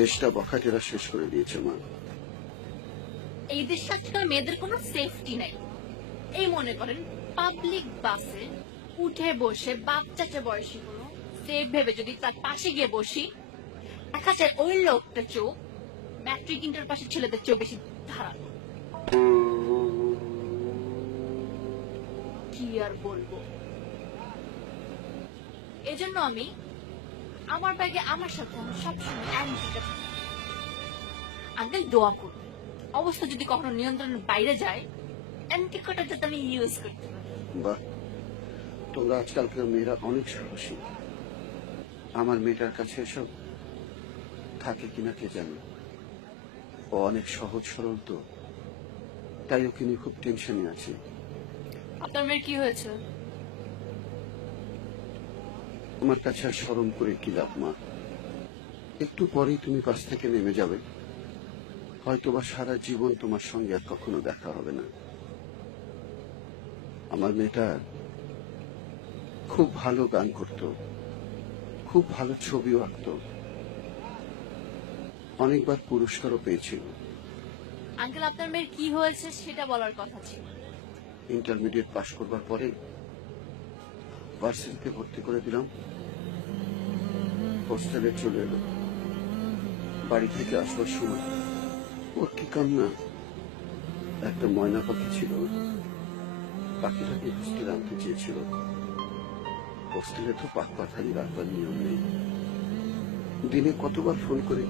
দেশটা বখাটেরা শেষ করে দিয়েছে মা। এই দেশে আজকাল মেয়েদের কোনো সেফটি নেই। এই মনে করেন পাবলিক বাসে উঠে বসে বাপ চাচা বয়সী কোনো সেফ ভেবে যদি তার পাশে গিয়ে বসি, দেখা যায় ওই লোকটা চোখ ম্যাট্রিক ইন্টার পাশের ছেলেদের চোখ বেশি ধারালো। কি আর বলবো। এজন্য আমি আমার ব্যাগে আমার সাথে আমি সবসময় অ্যান্টিটা থাকি। আঙ্কেল দোয়া করবে, অবস্থা যদি কখনো নিয়ন্ত্রণের বাইরে যায় অ্যান্টিকোটা যাতে আমি ইউজ করতে পারি। বাহ, তোমরা আজকালকার মেয়েরা অনেক সাহসী। আমার মেয়েটার কাছে এসব থাকে কিনা কে জানে। ও অনেক সহজ সরল তো, তাই ওকে নিয়ে খুব টেনশনে আছে। আপনার মেয়ের কি হয়েছে? আমার কাছে আর শরম করে কি লাভ মা। একটু পরেই তুমি বাস থেকে নেমে যাবে, হয়তোবা সারা জীবন তোমার সঙ্গে আর কখনো দেখা হবে না। আমার মেয়েটা খুব ভালো গান করতো, খুব ভালো ছবিও আঁকতো, অনেকবার পুরস্কারও পেয়েছিল। আঙ্কেল আপনার মেয়ের কি হয়েছে সেটা বলার কথা ছিল। ইন্টারমিডিয়েট পাশ করবার পরে ভার্সিটিতে ভর্তি করে দিলাম। হোস্টেলে চলে এলো। বাড়ি থেকে আসবার সময় ওর কি কান্না। একটা ময়না পাখি ছিল, পাখিটাকে হোস্টেলে আনতে চেয়েছিল। হোস্টেলে তো পাক পাখালি রাখবার নিয়ম নেই। দিনে কতবার ফোন করে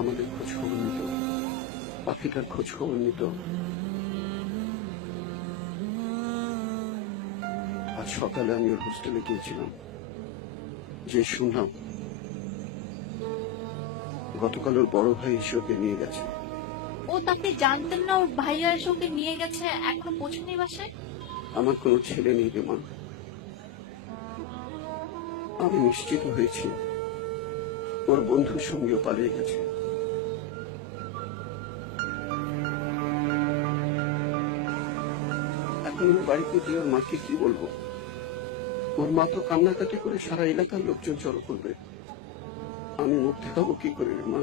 আমাদের খোঁজ খবর নিত, পাখিটার খোঁজ খবর নিত। আজ সকালে আমি ওর হোস্টেলে গিয়েছিলাম, যে শুনলাম গতকাল ওর বড় ভাই হিসেবে নিয়ে গেছে। ও তাকে জানতেন না ওর ভাইয়ার সঙ্গে নিয়ে গেছে, এখনো পৌঁছানি বাসায়? আমার কোনো ছেলে নেই রে মা। আমি নিশ্চিত হয়েছি ওর বন্ধুর সঙ্গেও পালিয়ে গেছে। এখন আমি বাড়িতে গিয়ে ওর মাকে কি বলবো? ওর মা তো কান্নাকাটি করে সারা এলাকার লোকজন জড়ো করবে। আমি মুখ দেখাবো কি করে রে মা?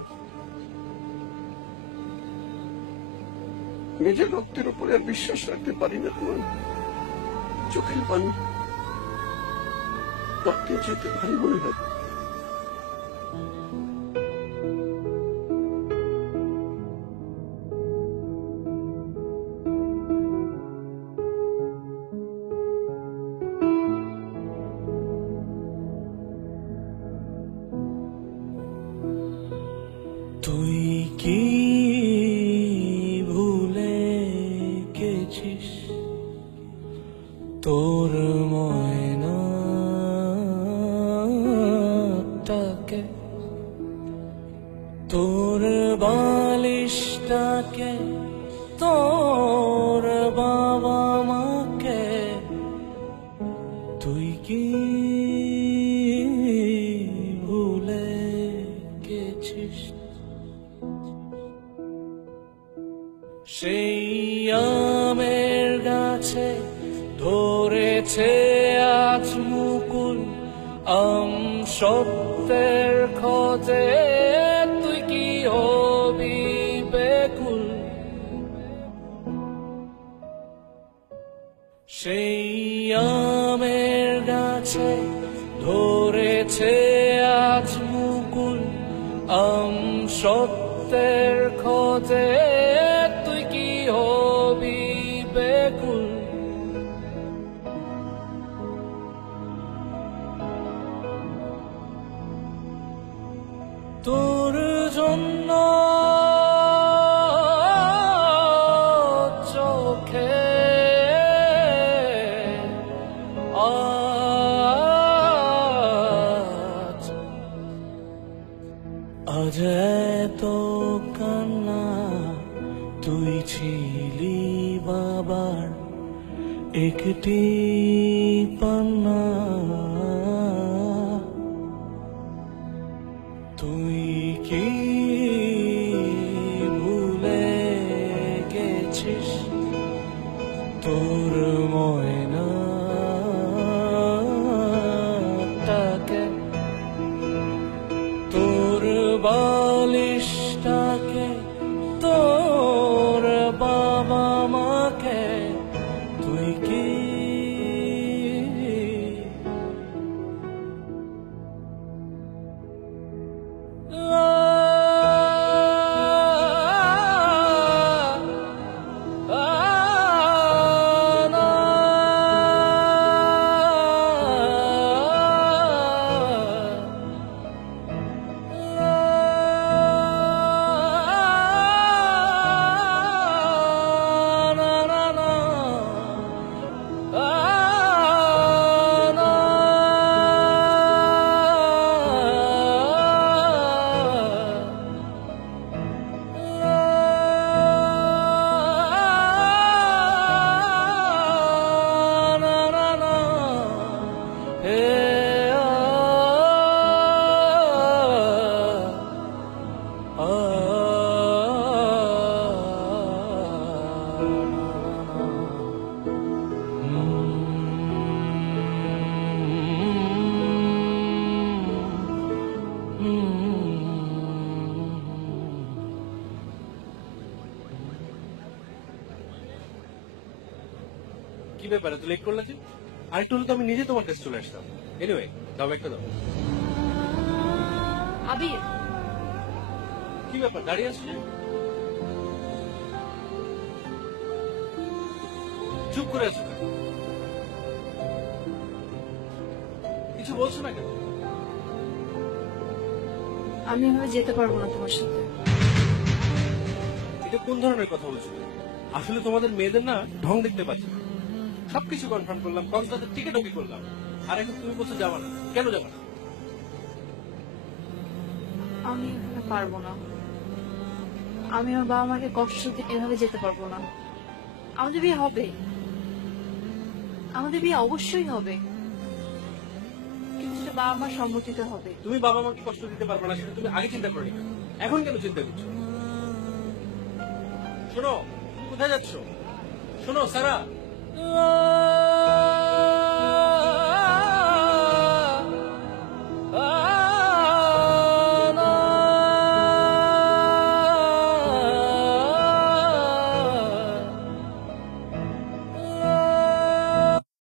নিজের রক্তের উপরে আর বিশ্বাস রাখতে পারি না তোমার। চোখের পানি রক্তে যেতে ভারী মনে হয়। তুই কি ভুলে গেছিস তোর ময়নাটাকে, তোর বালিশটাকে, তোর বাবা মাকে? তুই কি ভুলে গেছিস সেই আমের গাছে ধরেছে আজ মুকুল? আম সত্যের খোঁজে তুই কি হবি বেকুল? সেই আমের গাছে ধরেছে আজ মুকুল, আম সত্যের খোঁজে তুই কি হবি বেকুল? তোর জন্য চোখে আজ এত কান্না, তুই ছিলি বাবার একটি পান্না। তুই কি ভুলে গেছিস তোর ময়নাটাকে, তোর বা কি ব্যাপার এত লেট করলে যে? আরেকটু হলে তো আমি নিজে তোমার কাছে চলে আসতাম। এনিওয়ে, দাও একটা দাও। আবির, কি ব্যাপার দাঁড়িয়ে আছো যে? চুপ করে আছো কেন? কিছু বলছো না কেন? আমি এভাবে যেতে পারবো না তোমার সাথে। এটা কোন ধরনের কথা বলছো? আসলে তোমাদের মেয়েদের না ঢং দেখতে পাচ্ছি না। সবকিছু কনফার্ম করলাম, কক্সবাজার টিকিট ওকে করলাম, আর এখন তুমি বলছো যাবা না। কেন যাবা না? আমি এভাবে পারবো না। আমি আমার বাবা মাকে কষ্ট দিয়ে এভাবে যেতে পারবো না। আমাদের বিয়ে হবে, আমাদের বিয়ে অবশ্যই হবে, কিন্তু সেটা বাবা মার সম্মতিতে হবে। তুমি বাবা মাকে কষ্ট দিতে পারবে না, সেটা তুমি আগে চিন্তা করো নি। এখন কেন চিন্তা করছো? শোনো, তুমি কোথায় যাচ্ছ? শোনো সারা,